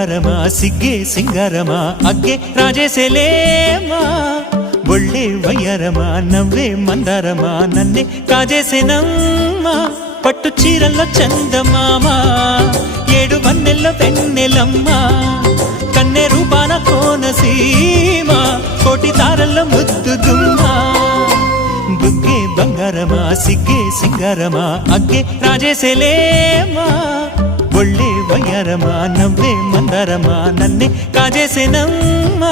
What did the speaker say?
బంగారమా సిగ్గే సింగారమా అగ్గే రాజేసేలేమా ఒళ్ళే వయ్యారమా నవ్వే మందారమా నన్నే కాజేసేనమ్మా పట్టు చీరల్లో చందమామా ఏడు వన్నెల్లో వెన్నెలమ్మా కన్నె రూపాన కోనసీమ కోటి తారల్లో ముద్దుదుమ్మా బుగ్గే బంగారమా సిగ్గే సింగారమా అగ్గే రాజేసేలేమా ఒళ్ళే వయ్యారమా నవ్వే మందారమా నన్నే కాజేసేనమ్మా